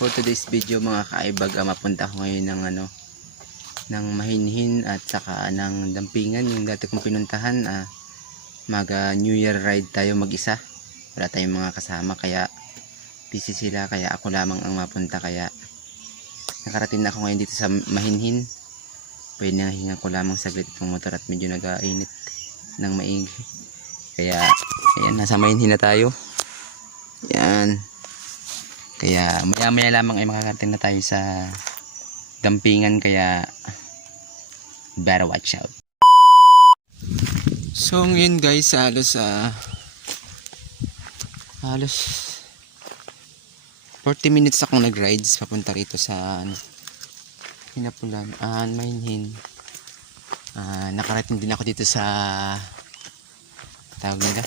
For today's video mga kaibag, mapunta ako ngayon ng ng Mahinhin at saka ng Dampingan, yung dati kong pinuntahan. Mag New Year ride tayo mag-isa, wala tayong mga kasama kaya busy sila, kaya ako lamang ang mapunta. Kaya nakarating na ako ngayon dito sa Mahinhin. Pwede na hinga ko lamang saglit itong motor at medyo nag-ainit ng maigi, kaya ayan, nasa Mahinhin na tayo. Yan, kaya maya maya lamang ay makakarating na tayo sa Dampingan, kaya better watch out. So ngayon guys, halos 40 minutes akong nag-rides papunta rito sa Hinapulan, Mahinhin. Nakarating din ako dito sa tawag nila,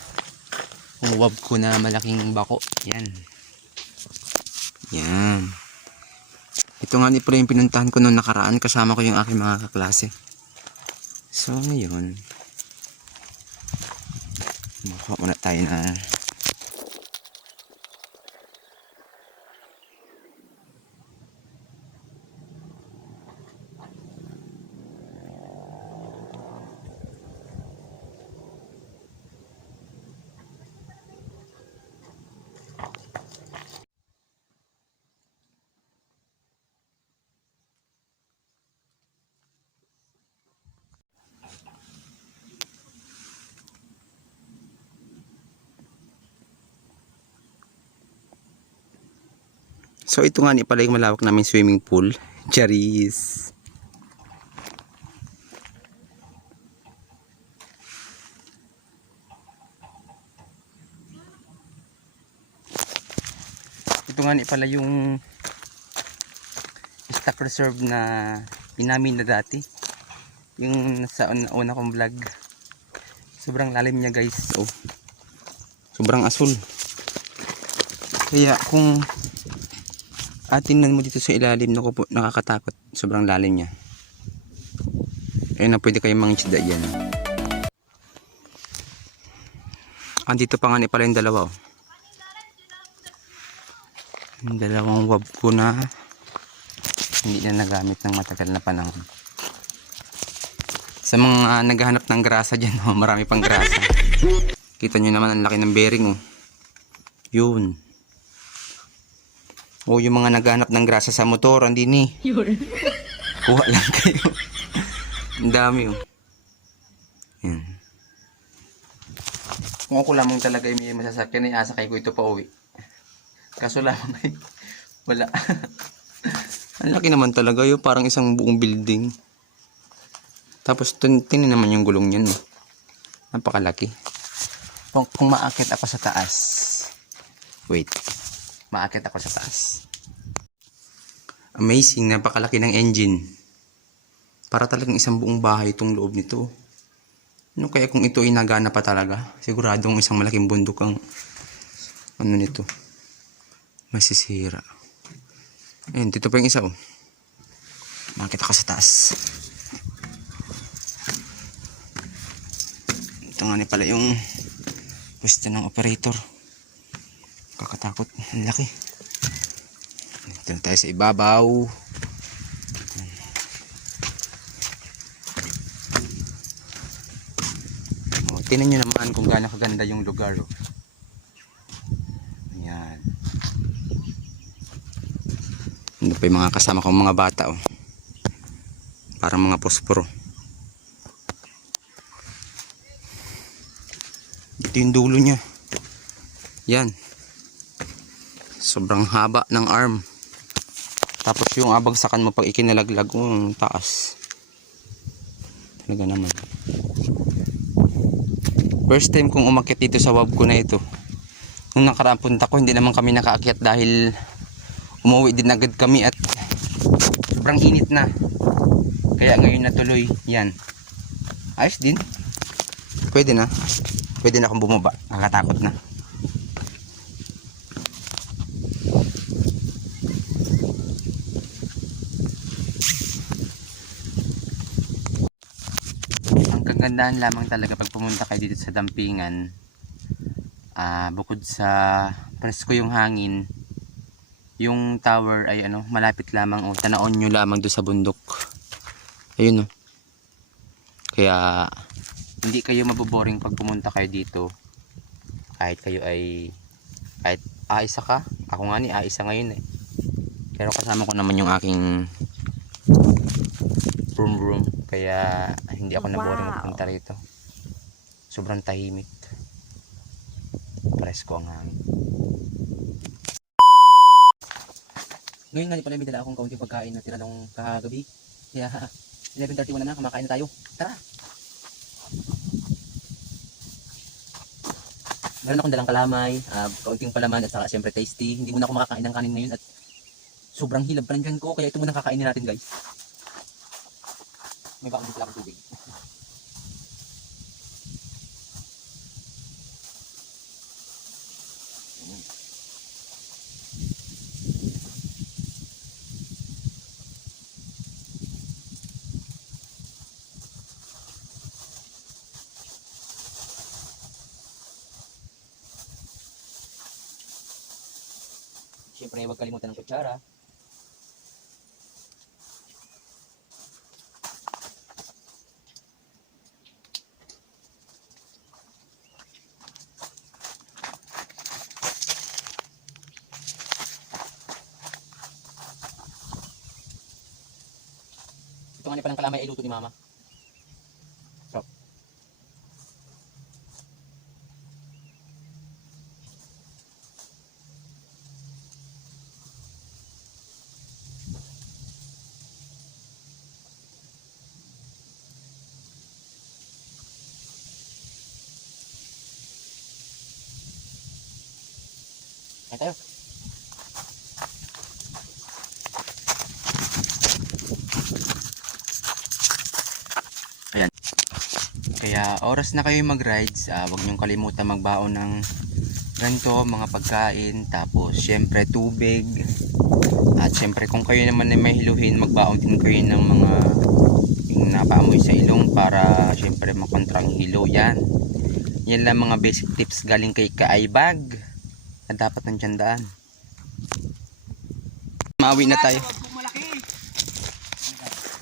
kung wab ko na malaking bako. Yan. Ito nga pala yung pinuntahan ko noong nakaraan, kasama ko yung aking mga kaklase. So ngayon, makuha muna tayo na so ito nga pala yung malawak naming swimming pool. Charis. Ito nga pala yung stock reserve na inamin na dati, yung nasa una kong vlog. Sobrang lalim niya guys. Sobrang asul. Kaya kung tingnan mo dito sa ilalim, nakakatakot. Sobrang lalim niya. Ayun na, pwede kayong mangingisda yan. Andito pa nga pala yung dalawa. Yung dalawang wab ko na hindi na nagamit ng matagal na panahon. Sa mga naghahanap ng grasa dyan, marami pang grasa. Kita nyo naman ang laki ng bearing. Yun. Yung mga naghahanap ng grasa sa motor, andini. Kuha lang kayo. Ang dami. Yan. Kung ako lamang talaga may masasakyan, ay asakay ko ito pa uwi. Kaso lamang ay wala. Ang laki naman talaga yun, parang isang buong building. Tapos tingnan naman yung gulong niyan. Napakalaki. Kung maakit ako sa taas. Wait. Maakit ako sa taas. Amazing, napakalaki ng engine. Para talagang isang buong bahay itong loob nito. Ano kaya kung ito inagana pa talaga? Siguradong isang malaking bundok ang nito. Masisira. Ayun, dito pa yung isa. Maakit ako sa taas. Ito nga pala yung pwesto ng operator. Kakatakot, ang laki. Dito na tayo sa ibabaw. Tingnan nyo naman kung gaano kaganda yung lugar. Ayan. Ano pa yung mga kasama kong mga bata. Parang mga posporo. Ito yung dulo nya. Yan. Sobrang haba ng arm. Tapos yung abagsakan mo pag ikinalaglag mo, taas. Talaga naman. First time kong umakyat dito sa wab ko na ito. Nung nakaraan punta ko, hindi naman kami nakaakyat dahil umuwi din agad kami at sobrang init na. Kaya ngayon natuloy. Yan. Ayos din. Pwede na. Pwede na akong bumaba. Nakakatakot na. Kagandahan lamang talaga pag pumunta kayo dito sa Dampingan, bukod sa presko yung hangin, Yung tower ay ano, malapit lamang o tanaon nyo lamang doon sa bundok. Ayun o. Kaya hindi kayo maboboring pag pumunta kayo dito. Kahit kayo ay kahit aisa ka. Ako nga ni aisa ngayon eh. Pero kasama ko naman yung aking vroom vroom. Kaya hindi ako naboring magpunta rito. Sobrang tahimik. Presko ang hangin. Ngayon nga pala may dala akong kaunting pagkain na tira nung kagabi. Kaya 11:31 na, kumakain na tayo. Tara! Meron akong dalang kalamay, kaunting palaman at saka siyempre tasty. Hindi muna ako makakain ng kanin ngayon at sobrang hilab pa nandyan ko. Kaya ito muna kakainin natin guys. May bakong dito lang akong tubig. Siyempre, huwag kalimutan ng kutsara. Ito nga palang kalamay ay luto ni Mama. So, kain tayo. Ayan. Kaya oras na kayo mag-rides, huwag niyong kalimutan magbaon ng ganito, mga pagkain, tapos syempre tubig. At syempre kung kayo naman ay may hiluhin, magbaon din kayo ng mga yung napaamoy sa ilong para syempre makontrang hilo. Yan lang mga basic tips galing kay Kaaybag na dapat nandiyan daan. Maawi na tayo.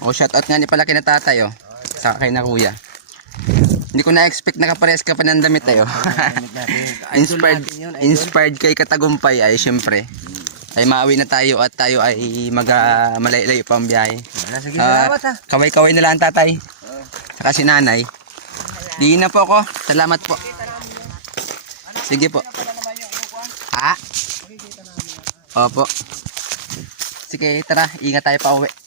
Shoutout nga ni pala kina tatay saka kay na kuya. Hindi ko na-expect na kapares ka pa ng damit inspired kay Katagumpay ay syempre ay maawi na tayo at tayo ay malayo pang biyahe. Kaway-kaway na lang tatay. Saka si nanay. Di na po ako. Salamat po. Sige po. Opo. Sige, tara. Ingat tayo pa uwi.